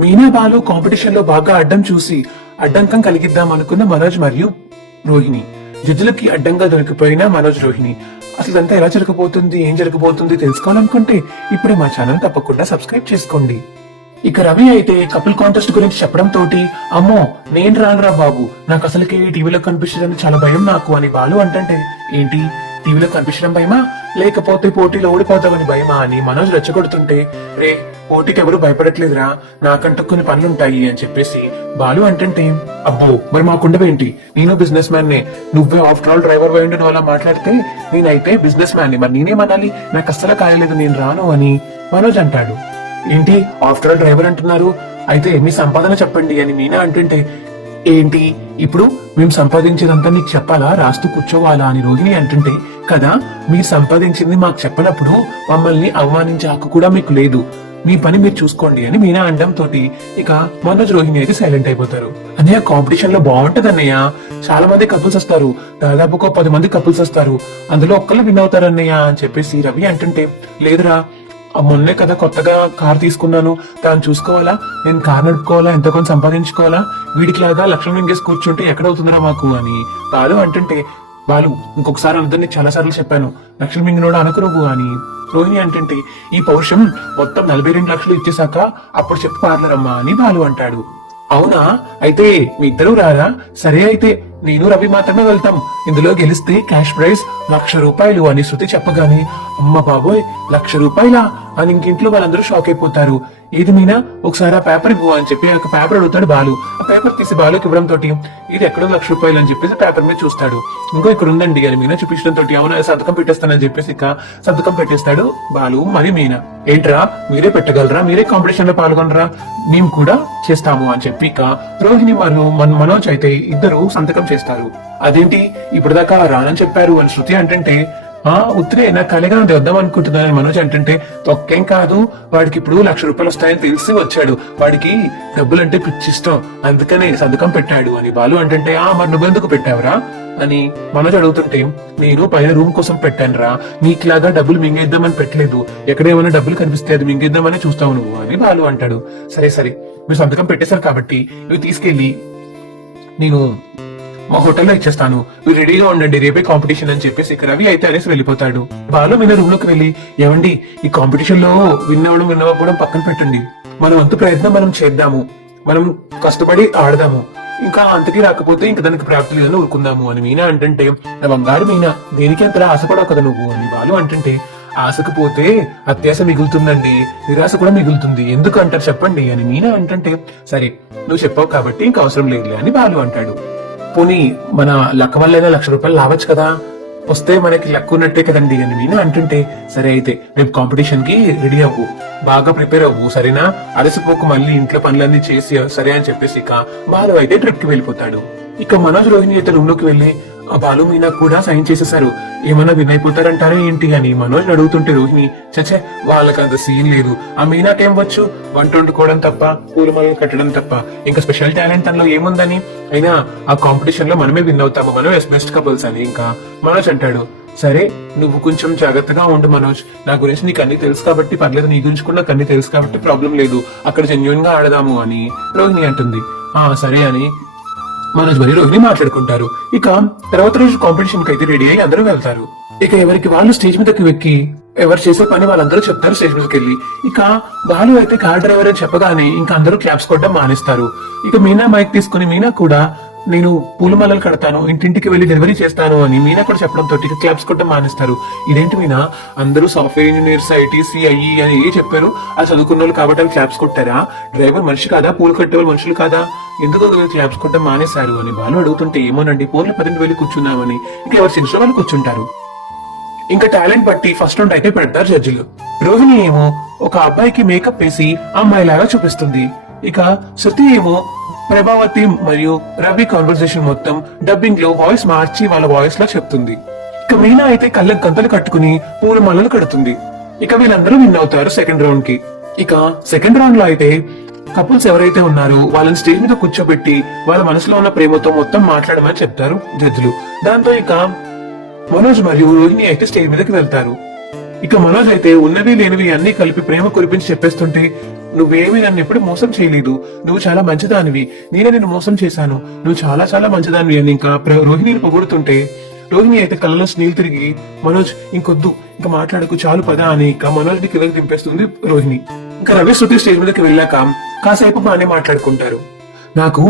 Meena Balu competition లో బాగా అడ్డం చూసి అడ్డంకం కలిగిద్దాం అనుకున్న మనోజ్ మరియు రోహిణి. జడ్జిలకి అడ్డంగా దొరికిపోయిన మనోజ్, రోహిణి. అసలు అంతా ఎలా జరగబోతుంది, ఏం జరగబోతుంది తెలుసుకోవాలనుకుంటే ఇప్పుడే మా ఛానల్ తప్పకుండా సబ్స్క్రైబ్ చేసుకోండి. ఇక రవి అయితే కపుల్ కాంటెస్ట్ గురించి చెప్పడం తోటి, అమ్మో నేను రానురా బాబు, నాకు అసలుకి టీవీలో కనిపించడం చాలా భయం నాకు అని బాలు అంటుంటే, ఏంటి టీవీలో కనిపించడం భయమా లేకపోతే పోటీలో ఓడిపోతామని భయమా అని మనోజ్ రెచ్చగొడుతుంటే, రే పోటీకి ఎవరు భయపడట్లేదురా, నాకంటూ కొన్ని పనులుంటాయి అని చెప్పేసి బాలు అంటుంటే, అబ్బో మరి మాకుండవేంటి, నేను బిజినెస్ మ్యాన్ నే, నువ్వే ఆఫ్టర్ ఆల్ డ్రైవర్ పోయిండు, నువ్వు అలా మాట్లాడితే నేనైతే బిజినెస్ మ్యాన్ ని, మరి నేనేమనాలి, నాకు అస్సలు కాయలేదు నేను రాను అని మనోజ్ అంటాడు. ఏంటి ఆఫ్టర్ ఆల్ డ్రైవర్ అంటున్నారు, అయితే మీ సంపాదన చెప్పండి అని మీనా అంటుంటే, ఏంటి ఇప్పుడు మేము సంపాదించేదంతా నీకు చెప్పాలా, రాస్తూ కూర్చోవాలా అని రోహిణి అంటుంటే, కదా మీరు సంపాదించింది మాకు చెప్పనప్పుడు మమ్మల్ని అవమానించే హక్కు కూడా మీకు లేదు, మీ పని మీరు చూసుకోండి అని మీనా అనడం తోటి ఇక మనోజ్, రోహిణి అయితే సైలెంట్ అయిపోతారు. అన్నయ్య కాంపిటీషన్ లో బాగుంటది అన్నయ్య, చాలా మంది కపుల్స్ వస్తారు, దాదాపు ఒక 10 మంది కపుల్స్ వస్తారు, అందులో ఒక్కళ్ళు విన్ అవుతారు అన్నయ్య అని చెప్పేసి రవి అంటుంటే, లేదురా మొన్నే కదా కొత్తగా కార్ తీసుకున్నాను, దాన్ని చూసుకోవాలా, నేను కార్ నడుపుకోవాలా, ఎంత కొంత సంపాదించుకోవాలా, వీడికి లాగా లక్షలు మింగేసి కూర్చుంటే ఎక్కడవుతుందిరా మాకు అని బాలు అంటుంటే, బాలు ఇంకొకసారి అందరినీ చాలా సార్లు చెప్పాను, లక్షలు మింగినోడు అనుకు నువ్వు అని రోహిణి అంటుంటే, ఈ పౌరుషం మొత్తం 42 లక్షలు ఇచ్చేసాక అప్పుడు చెప్పు పార్లరమ్మా అని బాలు అంటాడు. అవునా అయితే మీ ఇద్దరు రారా, సరే అయితే నేను రవి మాత్రమే వెళ్తాం, ఇందులో గెలిస్తే క్యాష్ ప్రైజ్ ₹1,00,000 అని శృతి చెప్పగానే, అమ్మ బాబోయ్ ₹1,00,000 అని ఇంకింట్లో వాళ్ళందరూ షాక్ అయిపోతారు. ఏది మీనా ఒకసారి ఆ పేపర్ ఇవ్వు అని చెప్పి ఒక పేపర్ అడుగుతాడు బాలు. ఆ పేపర్ తీసి బాలుకి ఇవ్వడం తోటి, ఇది ఎక్కడో ₹1,00,000 అని చెప్పేసి పేపర్ మీద చూస్తాడు. ఇంకో ఇక్కడ ఉందండి అని మీనా చూపించడం తోటి, అవునా సంతకం పెట్టేస్తానని చెప్పేసి ఇక సంతకం పెట్టేస్తాడు బాలు మరి మీనా. ఏంట్రా మీరే పెట్టగలరా, మీరే కాంపిటీషన్ లో పాల్గొనరా, మేము కూడా చేస్తాము అని చెప్పి ఇక రోహిణి మరియు మనోజ్ అయితే ఇద్దరు సంతకం చేస్తారు. అదేంటి ఇప్పుడు దాకా రానని చెప్పారు అని శృతి అంటుంటే, ఉత్తరే నాకు కలిగా వద్దాం అనుకుంటున్నాను మనోజ్ అంటుంటే, తొక్కేం కాదు, వాడికి ఇప్పుడు ₹1,00,000 వస్తాయని తెలిసి వచ్చాడు, వాడికి డబ్బులంటే పిచ్చిష్టం, అందుకనే సంతకం పెట్టాడు అని బాలు అంటుంటే, మరి నువ్వెందుకు పెట్టావురా అని మనోజ్ అడుగుతుంటే, నేను పైన రూమ్ కోసం పెట్టాను రా, నీకులాగా డబ్బులు మింగేద్దామని పెట్టలేదు, ఎక్కడేమైనా డబ్బులు కనిపిస్తే అది మింగేద్దామని చూస్తావు నువ్వు అని బాలు అంటాడు. సరే సరే మీరు సంతకం పెట్టేశారు కాబట్టి ఇవి తీసుకెళ్లి నేను మా హోటల్లో ఇచ్చేస్తాను, మీరు రెడీగా ఉండండి, రేపే కాంపిటీషన్ అని చెప్పేసి ఇక రవి అయితే అనేసి వెళ్ళిపోతాడు. బాలు మీద రూమ్ లోకి వెళ్ళి, ఏమండి ఈ కాంపిటీషన్ లో విన్ అవ్వడం పక్కన పెట్టండి, మన వంతు ప్రయత్నం మనం చేద్దాము, మనం కష్టపడి ఆడదాము, ఇంకా అంతకీ రాకపోతే ఇంకా దానికి ప్రాప్తి లేదని ఊరుకుందాము అని మీనా అంటుంటే, నా బంగారు మీనా దేనికి అంతలా ఆశపడవు కదా నువ్వు అని బాలు అంటుంటే, ఆశకు పోతే అత్యాశ మిగులుతుందండి, నిరాశ కూడా మిగులుతుంది, ఎందుకు అంటారు చెప్పండి అని మీనా అంటుంటే, సరే నువ్వు చెప్పావు కాబట్టి ఇంకా అవసరం లేదులే అని బాలు అంటాడు. పోనీ మన లక్క వల్ల ₹1,00,000 రావచ్చు కదా, వస్తే మనకి లక్ ఉన్నట్టే కదండి అని మీనా అంటుంటే, సరే అయితే రేపు కాంపిటీషన్ కి రెడీ అవ్వు, బాగా ప్రిపేర్ అవ్వు సరేనా, అలసిపోకు, మళ్ళీ ఇంట్లో పనులన్నీ చేసి సరే అని చెప్పేసి ఇక బాలు అయితే ట్రిప్ కి వెళ్ళిపోతాడు. ఇక మనోజ్, రోహిణి అయితే రూమ్ లోకి వెళ్లి, ఆ బాలు మీనా కూడా సైన్ చేసేసారు, ఏమన్నా విన్ అయిపోతారంటారా ఏంటి అని మనోజ్ అడుగుతుంటే, రోహిణి చచ్చే వాళ్ళకి అంత సీన్ లేదు, ఆ మీనాకేం వచ్చు, వంట వండుకోవడం తప్ప, పూలమాలలు కట్టడం తప్ప, ఇంకా స్పెషల్ టాలెంట్ అందులో ఏముందని, అయినా ఆ కాంపిటీషన్ లో మనమే విన్ అవుతాము, మనమే బెస్ట్ కపుల్స్ అని ఇంకా మనోజ్ అంటాడు. సరే నువ్వు కొంచెం జాగ్రత్తగా ఉండు మనోజ్, నా గురించి నీకు అన్ని తెలుసు కాబట్టి పర్లేదు, నీ గురించి కూడా నాకు అన్ని తెలుసు కాబట్టి ప్రాబ్లం లేదు, అక్కడ జెన్యున్ గా ఆడదాము అని రోహిణి అంటుంది. సరే అని మనోజ్ మరి రోహిణి మాట్లాడుకుంటారు. ఇక తర్వాత రోజు కాంపిటీషన్ కి అయితే రెడీ అయ్యి అందరూ వెళ్తారు. ఇక ఎవరికి వాళ్ళు స్టేజ్ మీదకి ఎక్కి ఎవరు చేసే పని వాళ్ళందరూ చెప్తారు స్టేజ్ మీదకి వెళ్ళి. ఇక బాలు అయితే కార్ డ్రైవర్ అని చెప్పగానే ఇంకా అందరూ క్లాప్స్ కొట్టడం మానేస్తారు. ఇక మీనా మైక్ తీసుకుని, మీనా కూడా నేను పూలమాలలు కడతాను, ఇంటింటికి వెళ్లి డెలివరీ చేస్తాను అని మీనా కూడా చెప్పడం తోటి క్లాప్స్ కొట్టడం మానేస్తారు. ఇదేంటి మీనా, అందరూ సాఫ్ట్వేర్ ఇంజనీర్స్, ఐటీసీ అయ్యి అని చెప్పారు, ఆ చదువుకున్న వాళ్ళు కాబట్టి వాళ్ళు క్లాప్స్ కొట్టారా, డ్రైవర్ మనిషి కాదా, పూలు కట్టేవాళ్ళు మనుషులు కాదా, ఎందుకు క్లాప్స్ కొట్టడం మానేశారు అని బాలు అడుగుతుంటే, ఏమోనండి పూల 10 వెళ్ళి కూర్చున్నామని ఇంకా ఎవరు సినిమా వాళ్ళు కూర్చుంటారు. ఇంకా టాలెంట్ బట్టి ఫస్ట్ రౌండ్ అయితే పెడతారు జడ్జిలు. రోహిణి ఏమో ఒక అబ్బాయికి మేకప్ వేసి అమ్మాయిలాగా చూపిస్తుంది. ఇక శృతి ఏమో ప్రభావతి మరియు రవి కాన్వర్సేషన్ మొత్తం డబ్బింగ్ లో వాయిస్ మార్చి వాళ్ళ వాయిస్ లా చెప్తుంది. ఇక మీనా అయితే కళ్ళకు గంతలు కట్టుకుని పూలమాలలు కడుతుంది. ఇక వీళ్ళందరూ విన్ అవుతారు సెకండ్ రౌండ్ కి. ఇక సెకండ్ రౌండ్ లో అయితే కపుల్స్ ఎవరైతే ఉన్నారో వాళ్ళని స్టేజ్ మీద కూర్చోబెట్టి వాళ్ళ మనసులో ఉన్న ప్రేమతో మొత్తం మాట్లాడమని చెప్తారు జడ్జిలు. దాంతో ఇక మనోజ్ మరియు రోహిణి అయితే స్టేజ్ మీదకి వెళ్తారు. ఇక మనోజ్ అయితే ఉన్నవి లేనివి అన్ని కలిపి ప్రేమ కురిపించి చెప్పేస్తుంటే, నువ్వేమీ నన్ను ఎప్పుడు మోసం చేయలేదు, నువ్వు చాలా మంచిదానివి, నేనే నిన్ను మోసం చేశాను, నువ్వు చాలా చాలా మంచిదానివి అని ఇంకా రోహిణిని పొగుడుతుంటే, రోహిణి అయితే కళ్ళలో నీళ్ళు తిరిగి, మనోజ్ ఇంకొద్దు, ఇంకా మాట్లాడకు, చాలు పదా అని ఇక మనోజ్ ని కిందకి దింపేస్తుంది రోహిణి. ఇంకా రవి శృతి స్టేజ్ మీదకి వెళ్ళాక కాసేపు బాగానే మాట్లాడుకుంటారు. నాకు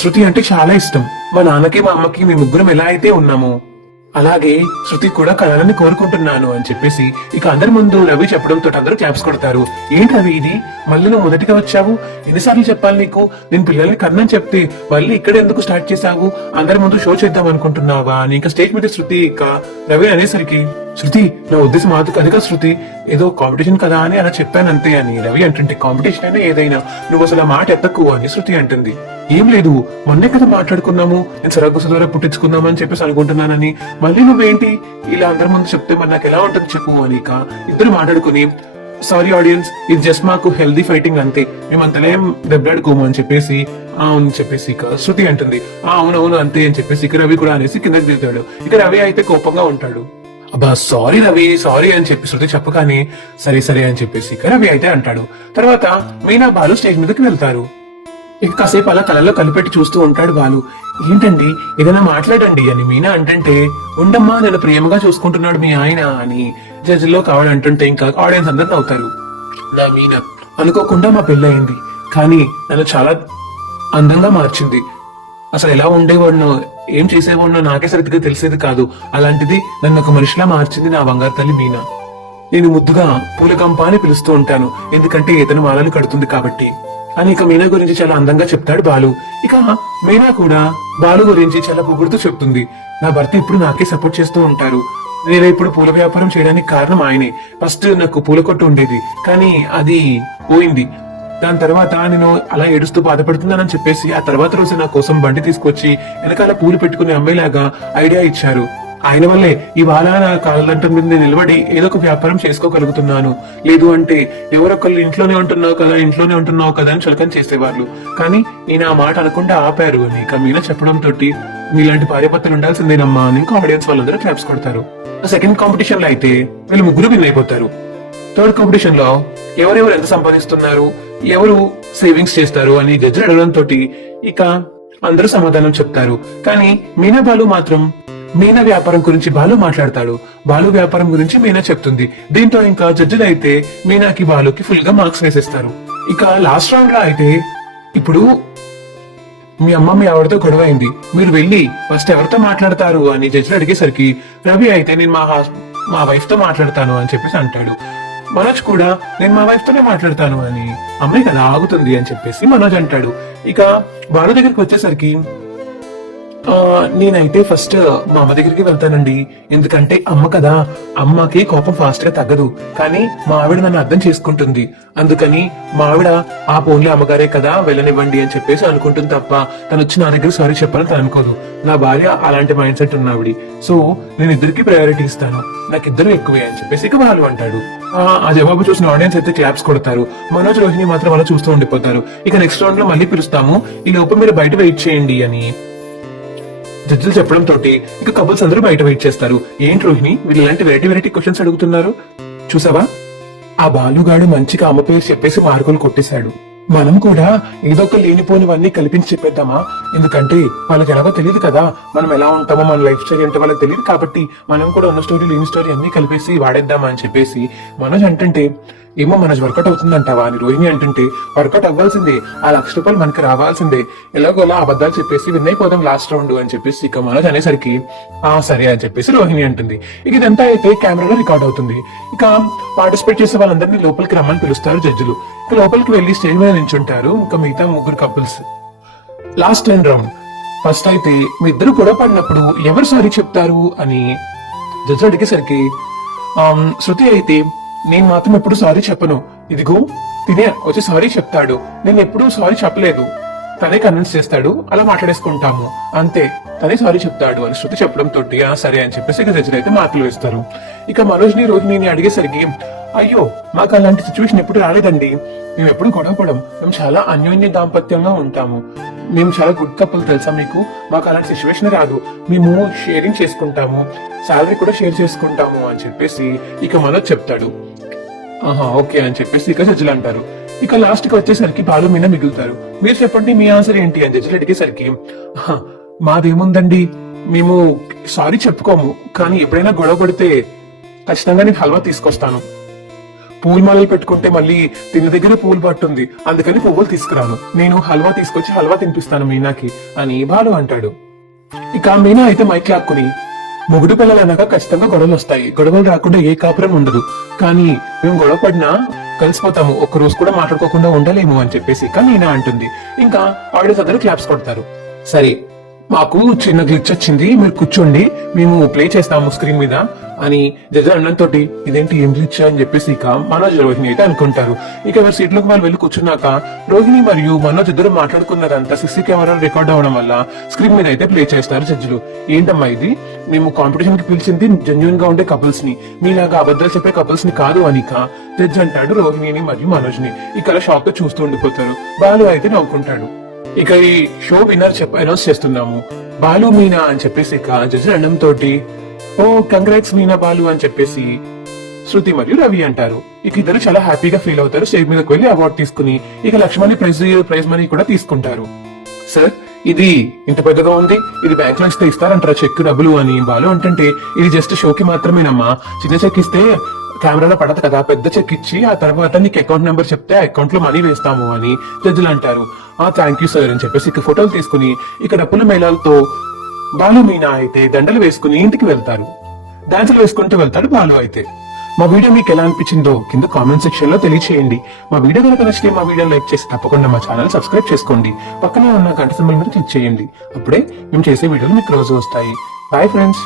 శృతి అంటే చాలా ఇష్టం. మా నాన్నకి మా అమ్మకి మీ ముగ్గురం ఎలా అయితే ఉన్నామో అలాగే శృతి కూడా కలలని కోరుకుంటున్నాను అని చెప్పేసి ఇక అందరి ముందు రవి చెప్పడంతో అందరూ క్లాప్స్ కొడతారు. ఏంటి రవి ఇది, మళ్ళీ నువ్వు మొదటిగా వచ్చావు, ఎన్నిసార్లు చెప్పాలి నీకు, నేను పిల్లల్ని కన్నని చెప్తే మళ్ళీ ఇక్కడ ఎందుకు స్టార్ట్ చేశావు, అందరి ముందు షో చేద్దాం అనుకుంటున్నావా అని ఇంకా స్టేజ్ మీద శృతి ఇక రవి అనేసరికి, శృతి నా ఉద్దేశం అది కనుక శృతి, ఏదో కాంపిటీషన్ కదా అని అలా చెప్పాను అంతే అని రవి అంటుంటే, కాంపిటీషన్ అయినా ఏదైనా నువ్వు అసలు ఆ మాట ఎత్తకు అని శృతి అంటుంది. ఏం లేదు, మొన్నే కదా మాట్లాడుకున్నాము, నేను సరగుస ద్వారా పుట్టించుకున్నాము అని చెప్పేసి అనుకుంటున్నానని, మళ్ళీ నువ్వేంటి ఇలా అందరి ముందు చెప్తే మరి నాకు ఎలా ఉంటుంది చెప్పు అని ఇక ఇద్దరు మాట్లాడుకుని, సారీ ఆడియన్స్, ఇది జస్ట్ మాకు హెల్దీ ఫైటింగ్ అంతే, మేము అంతలేం దెబ్బలాడుకోము అని చెప్పేసి అవును చెప్పేసి ఇక శృతి అంటుంది. అవునవును అంతే అని చెప్పేసి ఇక రవి కూడా అనేసి కిందకి దిగుతాడు. ఇక రవి అయితే కోపంగా ఉంటాడు. అబ్బా సారీ రవి, సారీ అని చెప్పి శృతి చెప్పగానే సరే సరే అని చెప్పేసి ఇక రవి అయితే అంటాడు. తర్వాత మీనా బాలు స్టేజ్ మీదకి వెళ్తారు. ఇక కాసేపు అలా కళ్ళలో కలిపెట్టి చూస్తూ ఉంటాడు బాలు. ఏంటండి ఏదైనా మాట్లాడండి అని మీనా అంటుంటే, ఉండమ్మా నేను ప్రేమగా చూసుకుంటున్నాడు మీ ఆయన అని జడ్జిలో కావాలంటుంటే ఇంకా ఆడియన్స్ అందరు నవ్వుతారు. నా మీనా అనుకోకుండా మా పెళ్ళయింది, కానీ నన్ను చాలా అందంగా మార్చింది. అసలు ఎలా ఉండేవాడినో ఏం చేసేవాడినో నాకే సరిగ్గా తెలిసేది కాదు, అలాంటిది నన్ను ఒక మనిషిలా మార్చింది నా బంగారు తల్లి మీనా. నేను ముద్దుగా పూలకంప అని పిలుస్తూ ఉంటాను, ఎందుకంటే ఇతను మాలలు కడుతుంది కాబట్టి అని ఇక మీనా గురించి చాలా అందంగా చెప్తాడు బాలు. ఇక మీనా కూడా బాలు గురించి చాలా పొగుడుతూ చెప్తుంది. నా భర్త ఇప్పుడు నాకే సపోర్ట్ చేస్తూ ఉంటారు, నేను ఇప్పుడు పూల వ్యాపారం చేయడానికి కారణం ఆయనే. ఫస్ట్ నాకు పూల కొట్టు ఉండేది, కానీ అది పోయింది. దాని తర్వాత నేను అలా ఏడుస్తూ బాధపడుతున్నానని చెప్పేసి ఆ తర్వాత రోజు నా కోసం బండి తీసుకొచ్చి వెనకాల పూలు పెట్టుకునే అమ్మాయిలాగా ఐడియా ఇచ్చారు. ఆయన వల్లే ఇవాళ నా కాళ్ళంట మీద నిలబడి ఏదో ఒక వ్యాపారం చేసుకోగలుగుతున్నాను. లేదు అంటే ఎవరొకళ్ళు ఇంట్లోనే ఉంటున్నావు కదా అని చులకన చేసేవాళ్ళు, కానీ నేను ఆ మాట అనకుండా ఆపారు అని ఇక మీనా చెప్పడం తోటి, మీలాంటి భార్యాభర్తలు ఉండాల్సిందేనమ్మా అని ఇంకా ఆడియన్స్ వాళ్ళందరూ క్లాప్స్ కొడతారు. సెకండ్ కాంపిటీషన్ లో అయితే వీళ్ళు ముగ్గురు విన్ అయిపోతారు. థర్డ్ కాంపిటీషన్ లో ఎవరెవరు ఎంత సంపాదిస్తున్నారు, ఎవరు సేవింగ్స్ చేస్తారు అని జడ్జి అడగడంతో ఇక అందరూ సమాధానం చెప్తారు. కానీ మీనా బాలు మాత్రం మీనా వ్యాపారం గురించి బాలు మాట్లాడతాడు, బాలు వ్యాపారం గురించి మీనా చెప్తుంది. దీంతో ఇంకా జడ్జిలు అయితే మీనాకి బాలుకి ఫుల్ గా మార్క్స్ వేసేస్తారు. ఇక లాస్ట్ రౌండ్ లో అయితే ఇప్పుడు మీ అమ్మ మీ ఆవిడతో గొడవ అయింది, మీరు వెళ్ళి ఫస్ట్ ఎవరితో మాట్లాడతారు అని జడ్జిలు అడిగేసరికి రవి అయితే నేను మా వైఫ్ తో మాట్లాడతాను అని చెప్పేసి అంటాడు. మనోజ్ కూడా నేను మా వైఫ్ తోనే మాట్లాడతాను అని, అమ్మాయి కదా ఆగుతుంది అని చెప్పేసి మనోజ్ అంటాడు. ఇక బాలు దగ్గరికి వచ్చేసరికి, నేనైతే ఫస్ట్ మా అమ్మ దగ్గరికి వెళ్తానండి, ఎందుకంటే అమ్మ కదా, అమ్మకి కోపం ఫాస్ట్ గా తగ్గదు, కానీ మా ఆవిడ నన్ను అర్థం చేసుకుంటుంది, అందుకని మా ఆవిడ ఆ పోన్లే అమ్మగారే కదా వెళ్ళనివ్వండి అని చెప్పేసి అనుకుంటుంది తప్ప తను వచ్చి నా దగ్గర సారీ చెప్పాలని తను అనుకోదు. నా భార్య అలాంటి మైండ్ సెట్ ఉన్నావిడి, సో నేను ఇద్దరికి ప్రయారిటీ ఇస్తాను, నాకు ఇద్దరు ఎక్కువే అని చెప్పేసి ఇక వాళ్ళు అంటాడు. ఆ జవాబు చూసిన ఆడియన్స్ అయితే క్లాప్స్ కొడతారు. మనోజ్ రోహిణి మాత్రం అలా చూస్తూ ఉండిపోతారు. ఇక నెక్స్ట్ రౌండ్ లో మళ్ళీ పిలుస్తాము, ఈ లోపు మీరు బయట వెయిట్ చేయండి అని జడ్జిలు చెప్పడం తోటి ఇక కపుల్స్ అందరూ బయట వెయిట్ చేస్తారు. ఏంటి రోహిణి వీళ్ళు ఇలాంటి వెరైటీ క్వశ్చన్స్ అడుగుతున్నారు, చూసావా ఆ బాలుగాడు మంచిగా అమ్మ పేరు చెప్పేసి మార్కులు కొట్టేశాడు, మనం కూడా ఏదో ఒక లేనిపోనివన్నీ కల్పించి చెప్పేద్దామా, ఎందుకంటే వాళ్ళకి ఎలాగో తెలియదు కదా మనం ఎలా ఉంటామో, మన లైఫ్ స్టైల్ ఏంటో వాళ్ళకి తెలియదు, కాబట్టి మనం కూడా ఉన్న స్టోరీ లేని స్టోరీ అన్ని కలిపేసి వాడేద్దామా అని చెప్పేసి మనోజ్ అంటుంటే, ఏమో మనోజ్ వర్కౌట్ అవుతుందంటావా అని రోహిణి అంటుంటే, వర్కౌట్ అవ్వాల్సిందే, ఆ ₹1,00,000 మనకి రావాల్సిందే, ఎలాగోలా అబద్ధాలు చెప్పేసి విన్ అయిపోదాం లాస్ట్ రౌండ్ అని చెప్పేసి ఇక మనోజ్ అనేసరికి సరే అని చెప్పేసి రోహిణి అంటుంది. ఇక ఇదంతా అయితే కెమెరాలో రికార్డ్ అవుతుంది. ఇక పార్టిసిపేట్ చేసే వాళ్ళందరినీ లోపలికి రమ్మని పిలుస్తారు జడ్జిలు. ఇక లోపలికి వెళ్లి స్టేజ్ మీద నించుంటారు ఇంకా మిగతా ముగ్గురు కపుల్స్. లాస్ట్ 10 రౌండ్ ఫస్ట్ అయితే మీ ఇద్దరు గొడవ పడినప్పుడు ఎవరు సారీ చెప్తారు అని జడ్జి అడిగేసరికి శృతి అయితే, నేను మాత్రం ఎప్పుడు సారీ చెప్పను, ఇదిగో తినే వచ్చి సారీ చెప్తాడు, నేను ఎప్పుడు సారీ చెప్పలేదు, తనే కన్విన్స్ చేస్తాడు, అలా మాట్లాడేసుకుంటాము అంతే, తనే సారీ చెప్తాడు అని శృతి చెప్పడం తోటి సరే అని చెప్పేసి ఇక జడ్జిలు అయితే మార్కులు వేస్తారు. ఇక మనోజ్ని రోహిణిని అడిగేసరికి, అయ్యో మాకు అలాంటి సిచ్యువేషన్ ఎప్పుడు రాలేదండి, మేము ఎప్పుడు గొడవపడం, మేము చాలా అన్యోన్య దాంపత్యంగా ఉంటాము, మేము చాలా గుడ్ కపుల్ తెలుసా మీకు, మాకు అలాంటి సిచ్యువేషన్ రాదు, మేము షేరింగ్ చేసుకుంటాము, శాలరీ కూడా షేర్ చేసుకుంటాము అని చెప్పేసి ఇక మనోజ్ చెప్తాడు. ఆహా ఓకే అని చెప్పేసి ఇక జడ్జిలు అంటారు. ఇక లాస్ట్ కి వచ్చేసరికి బాలు మీనా మిగులుతారు. మీరు చెప్పండి మీ ఆన్సర్ ఏంటి అని జడ్జిలు అడిగేసరికి, "ఆహా, మాదేముందండి, మేము సారీ చెప్పుకోము, కానీ ఎప్పుడైనా గొడవ పడితే ఖచ్చితంగా నేను హల్వా తీసుకొస్తాను. పూలు మాలలు పెట్టుకుంటే మళ్ళీ తిన్న దగ్గర పూలు పట్టుంది, అందుకని పువ్వులు తీసుకురాను. నేను హల్వా తీసుకొచ్చి హల్వా తినిపిస్తాను మీనాకి" అని బాలు అంటాడు. ఇక మీనా అయితే మైక్ లాక్కుని, మొగుడు పిల్లలు అనగా ఖచ్చితంగా గొడవలు వస్తాయి, గొడవలు రాకుండా ఏ కాపురం ఉండదు, కానీ మేము గొడవ పడినా కలిసిపోతాము, ఒక్క రోజు కూడా మాట్లాడుకోకుండా ఉండలేము అని చెప్పేసి ఇక మీనా అంటుంది. ఇంకా ఆడియన్స్ అందరూ క్లాప్స్ కొడతారు. సరే, మాకు చిన్న గ్లిచ్ వచ్చింది, మీరు కూర్చోండి, మేము ప్లే చేస్తాము స్క్రీన్ మీద అని జడ్జి అన్నంతో, ఇదేంటి ఏం గ్లిచ్ అని చెప్పేసి ఇక మనోజ్ రోహిణి అయితే అనుకుంటారు. ఇక ఎవరి సీట్లోకి వాళ్ళు వెళ్ళి కూర్చున్నాక రోహిణి మరియు మనోజ్ ఇద్దరు మాట్లాడుకున్నదంతా సీసీ కెమెరాలు రికార్డ్ అవడం వల్ల స్క్రీన్ మీద అయితే ప్లే చేస్తారు జడ్జిలు. ఏంటమ్మా ఇది, మేము కాంపిటీషన్ కి పిలిచింది జెన్యున్ గా ఉండే కపుల్స్ ని, మీలాగా అబద్ధాలు చెప్పే కపుల్స్ ని కాదు అని ఇక జడ్జి అంటాడు రోహిణిని మరియు మనోజ్ ని. ఇక షాక్ తో చూస్తూ ఉండిపోతారు. బాలు అయితే నవ్వుకుంటాడు. ఇక ఈ షో విన్నర్ అనౌన్స్ చేస్తున్నాము, బాలు మీనా అని చెప్పేసి ఇక జడ్జి అనడం తోటి, ఓ కంగ్రాట్స్ మీనా బాలు అని చెప్పేసి శృతి మరియు రవి అంటారు. ఇక ఇద్దరు చాలా హ్యాపీగా ఫీల్ అవుతారు. స్టేజ్ మీదకి వెళ్లి అవార్డు తీసుకుని ఇక లక్ష్మణి ప్రైజ్ మనీ కూడా తీసుకుంటారు. సార్, ఇది ఇంత పెద్దగా ఉంది, ఇది బ్యాంక్ లో ఇస్తే ఇస్తారంటారా చెక్ డబ్బులు అని బాలు అంటుంటే, ఇది జస్ట్ షోకి మాత్రమేనమ్మా, చిన్న చెక్ ఇస్తే కెమెరాలో పడదు కదా, పెద్ద చెక్ ఇచ్చి ఆ తర్వాత నీకు అకౌంట్ నెంబర్ చెప్తే ఆ అకౌంట్ లో మనీ వేస్తాము అని జడ్జిలు అంటారు. థ్యాంక్ యూ సార్ అని చెప్పేసి ఇక ఫోటోలు తీసుకుని ఇక డబ్బుల మేళాలతో బాలు మీనా అయితే దండలు వేసుకుని ఇంటికి వెళ్తారు. డాన్సులు వేసుకుంటూ వెళ్తాడు బాలు అయితే. మా వీడియో మీకు ఎలా అనిపించిందో కింద కామెంట్ సెక్షన్ లో తెలియచేయండి. మా వీడియో కనుక నచ్చితే మా వీడియో లైక్ చేసి తప్పకుండా మా ఛానల్ సబ్స్క్రైబ్ చేసుకోండి. పక్కనే ఉన్న గంట సింబల్ మీద క్లిక్ చేయండి. అప్పుడే మేము చేసే వీడియోలు మీకు రోజు వస్తాయి. Bye friends.